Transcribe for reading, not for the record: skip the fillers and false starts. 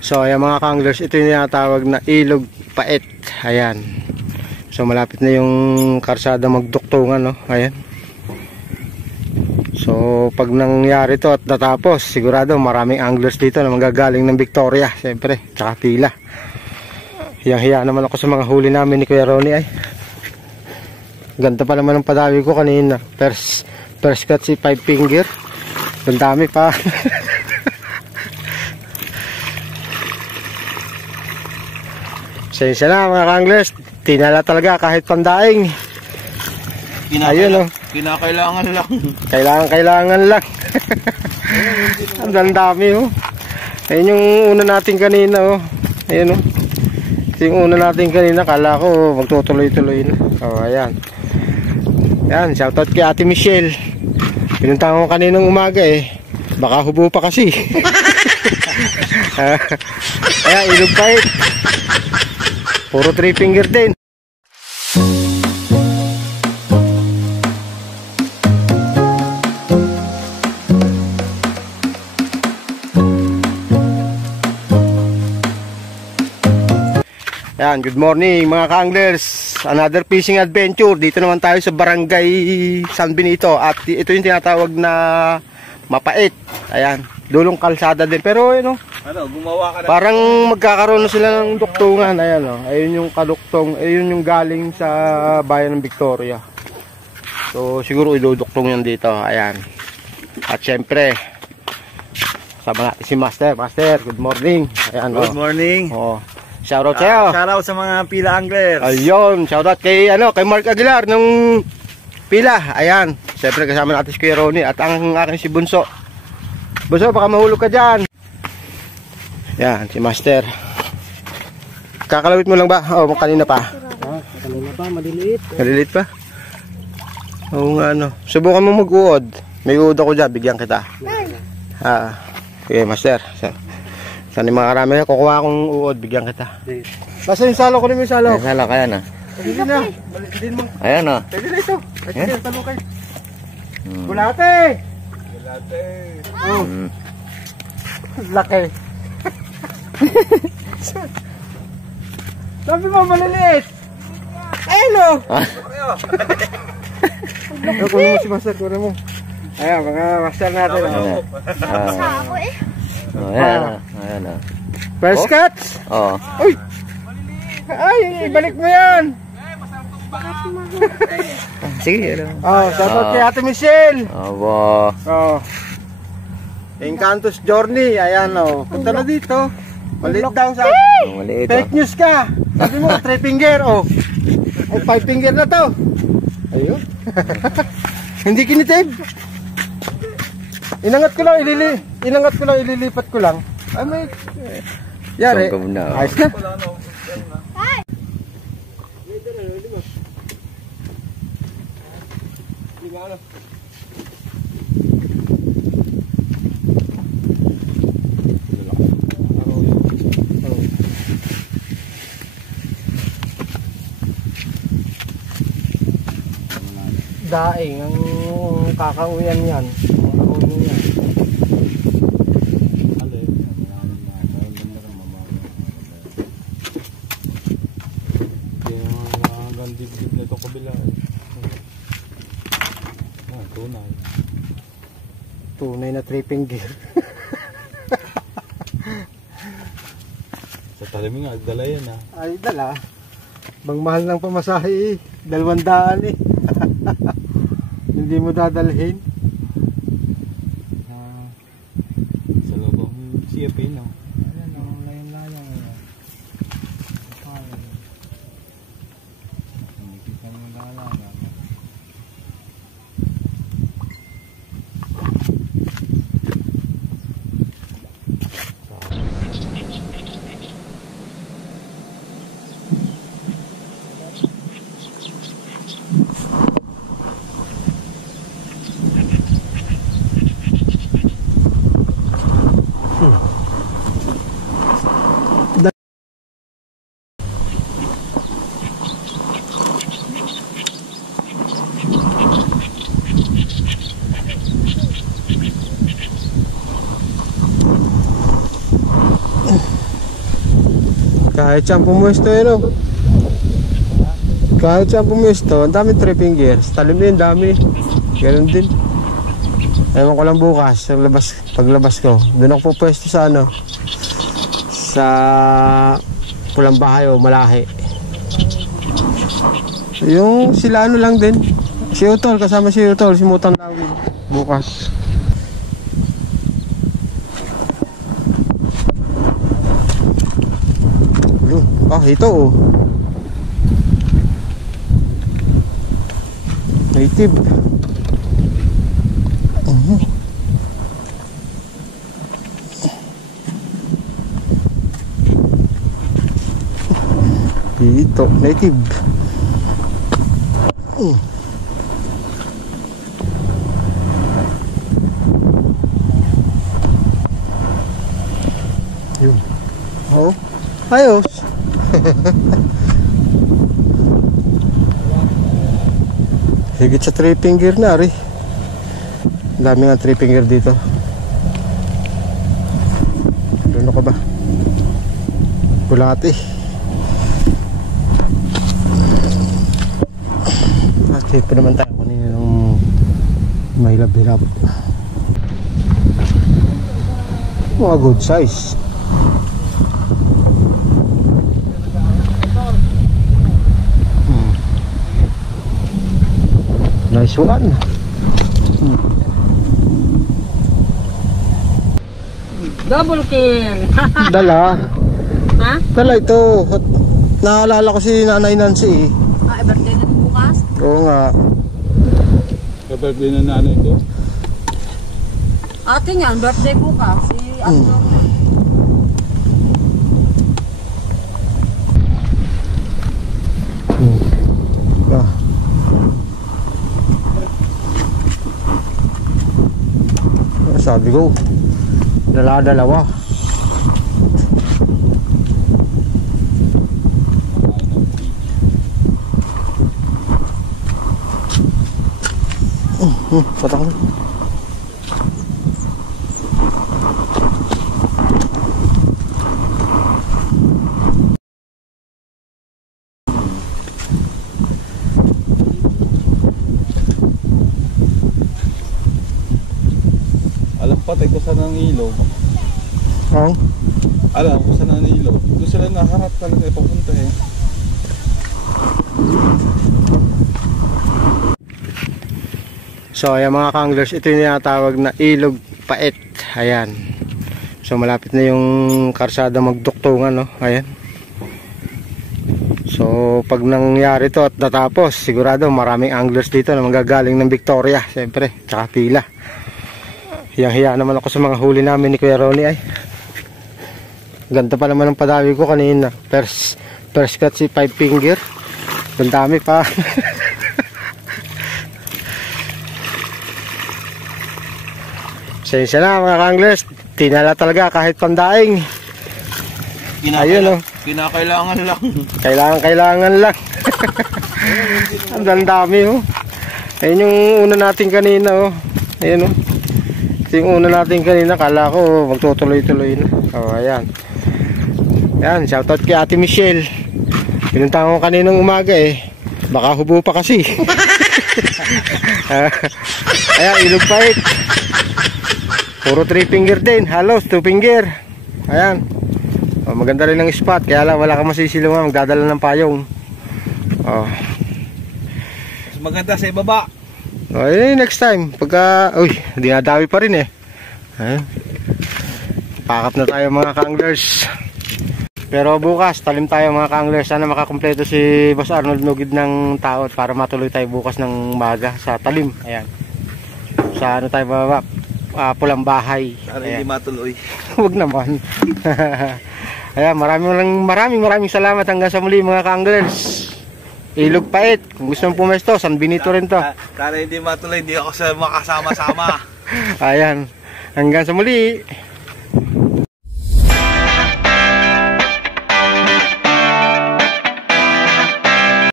So ayan mga kanglers, ito yung tinatawag na ilog pait. Ayan. So malapit na yung karsada magduktungan, no? Ayan. So pag nangyari to at natapos, sigurado maraming anglers dito na manggagaling ng Victoria, siyempre, tsaka Pila. Hiyang-hiya naman ako sa mga huli namin ni Kuya Ronnie ay. Ganda pa naman ang padawi ko kanina. First cut si 5 finger. Ang dami pa. Sensya na mga kanglers, tinala talaga kahit pandaing. Ayun, oh. Kinakailangan lang. Kailangan lang. Ang dami, oh. Ayun yung una natin kanina, oh. Ayun, oh. Ito yung una natin kanina, kala ko magtutuloy-tuloy na. Oh, ayan. Ayan, shoutout kay Ate Michelle. Pinuntahan ko kaninang umaga eh. Baka hubo pa kasi. Ayan, ilog pait. Puro 3 finger din. Ayan, good morning mga ka-anglers. Another fishing adventure. Dito naman tayo sa Barangay San Benito. At ito yung tinatawag na mapait. Ayan, dulong kalsada din. Pero ano, gumawa ka na. Parang magkakaroon na sila ng duktungan. Ayan, oh. Ayun yung kaduktong. Ayun yung galing sa bayan ng Victoria. So siguro iduduktong yun dito. Ayan. At syempre sama natin si Master. Master, good morning. Ayan, good morning. Oh. Shoutout sa'yo. Shoutout sa mga Pila anglers. Ayun, shoutout kay Mark Aguilar ng Pila. Ayan. Syempre kasama natin si Kuya Ronnie at ang akin si Bunso. Bunso, baka mahulog ka dyan. Yan, si Master. Kakalawit mo lang ba? O, kanina pa. Kanina pa, maliliit. Maliliit pa? Oo nga, ano. Subukan mo mag-uod. May uod ako dyan, bigyan kita. Okay, Master. Saan yung mga karami na, kukuha akong uod, bigyan kita. Basta yung salo ko na, may salo. May salo, kaya na. Pwede na. Ayan na. Pwede na ito. Pwede na, salo kayo. Bulate! Bulate! Oh. Laki. Sabi mo maliliit. Ayun o. Kunin mo si Master, kunin mo. Ayan, mga Master natin. Sako eh. Ayan na. First cuts? Oo. Uy! Ay, ibalik mo yan. Sige. Shoutout kay Ate Michelle. Aba. Encantos Journey. Ayan o. Punta na dito. Maliit daw sa Maliit. fake news ka. Sabi mo 3 finger o 5 finger na to. Ayun. Hindi kinitib. Inangat ko lang ililipat ko lang. Ay may yari. Ayos na. Daing ang kakauyan yan. Ang karunong yan. Hanggang dibdib na ito kabila. Tunay. Tunay na 3 finger. Sa taliming dala yan ha. Ay dala. Bang mahal ng pamasahe 200 eh. Hindi mo dadalhin. Sa loob ang CFA no. Ayan o, layan-layan. Hindi kita mo lalayan. Kahit siyang pumuesto yun, oh. Kahit siyang pumuesto, ang dami tripping gears. Talim din, dami. Ganun din. Ewan ko lang bukas, paglabas ko. Doon ako pupwesto sa ano, sa Pulang Bahay o Malahi. Yung sila ano lang din. Si Utol, kasama si Utol, si Mutang Dawin. Bukas. Ito oh. Native. Ito, native. Yun. Oh, ayos. Higit sa 3 finger na rin. Dami nga 3 finger dito. Ano ka ba? Bulati. At pa naman tayo kanina nung may labirap. Mga good size. Nice one. Double kill. Dala. Ha? Dala ito. At naalala ko si Nanay Nancy. Birthday na bukas? Oo nga. Birthday na nanay ko. Ate niyan, birthday bukas. Si Ate Sabi ko, dalawa. Patang. Alam patay ko saan ang ilog. Ang? Alam ko saan ang ilog. Doon sila naharap talaga papunta eh. So ayan mga kanglers, ito yung tinatawag na ilog pait. Ayan. So malapit na yung karsada magduktungan, no? Ayan. So pag nangyari to at natapos, sigurado maraming anglers dito na manggagaling ng Victoria, siyempre, tsaka Pila. Hiyang-hiya naman ako sa mga huli namin ni Kuya Ronnie ay. Ganda pa naman ang padawi ko kanina. First cut si 5 finger. Ang dami pa. Sensya na mga kanglers, tinala talaga kahit pandaing. Ayun oh. Kinakailangan lang. Kailangan lang. Ang dami oh. Ayun yung una natin kanina oh. Ayun oh. Ito yung una natin kanina, kala ko magtutuloy-tuloy na. Oh, ayan. Ayan, shoutout kay Ate Michelle. Pinuntahan ko kaninang umaga eh. Baka hubo pa kasi. Ayan, ilog pait. Puro 3 finger din, halos 2 finger. Ayan. Oh, maganda rin ang spot, kaya lang wala kang masisilungan, magdadala ng payong. Oh. Maganda sa ibaba. Oh, next time, pagka, uy, dinadawi pa rin eh. Ayan. Pakap na tayo mga kanglers. Pero bukas, talim tayo mga kanglers. Sana makakumpleto si Boss Arnold Nugid ng taot para matuloy tayo bukas ng umaga sa talim. Ayan. Sa ano tayo bababa? Pulang Bahay. Para hindi matuloy. Huwag naman. Ayan, maraming salamat hanggang sa muli mga kanglers. Ilog pait. Kung gusto mong pumesto, San Benito rin to. Para hindi matuloy, hindi ako makasama-sama. Ayan. Hanggang sa muli.